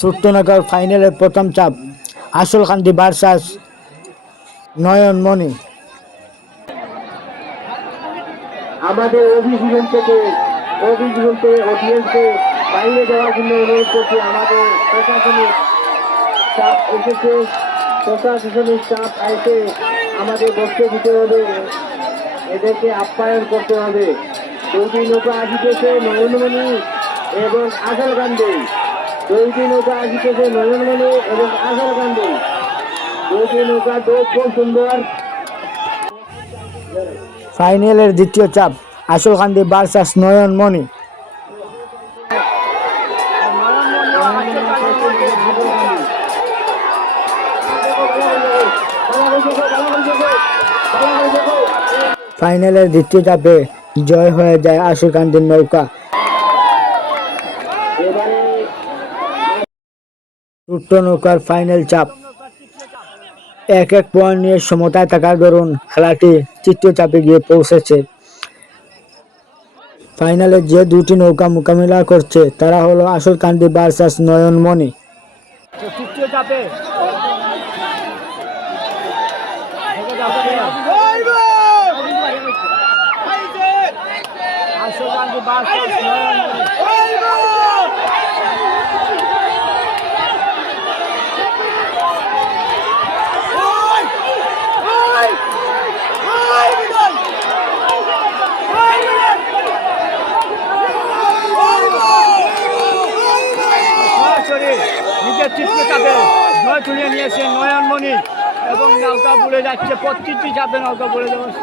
ছোট্টনগর ফাইনালের প্রথম চাপ আসলকান্দি ভার্সাস নয়নমণি। আমাদের অভিযোজন থেকে অডিয়েন্সকে বাইরে যাওয়ার জন্য অনুরোধ করছি। আমাদের প্রশাসনিক স্টাফ এসেছে, প্রশাসনিক স্টাফ এসে আমাদের বসতে দিতে হবে, এদেরকে আপ্যায়ন করতে হবে। দুইটি নৌকা আসিতেছে নয়নমণি এবং আসলকান্দি। দুইটি নৌকা আসিতেছে নয়নমণি এবং আসলকান্দি। দুইটি নৌকা খুব সুন্দর। ফাইনালের দ্বিতীয় চাপ আসলকান্দি ভার্সাস নয়নমণি। ফাইনালের দ্বিতীয় চাপে জয় হয়ে যায় আসলকান্দির নৌকা। ছোট্ট নৌকার ফাইনাল চাপ এক পয়েন্ট নিয়ে সমতায় থাকার দরুন খেলাটি তৃতীয় চাপে গিয়ে পৌঁছেছে। ফাইনালে যে দুটি নৌকা মোকাবিলা করছে তারা হলো আসলকান্দি ভার্সাস নয়নমণি। তৃতীয় চাপে আসলকান্দি ভার্সাস নয়নমণি। নিজের তৃতীয় চাপে জয় তুলে নিয়েছে নয়নমণি এবং নৌকা বুড়ে যাচ্ছে। প্রত্যেকটি চাপে নৌকা বুড়ে যাচ্ছে।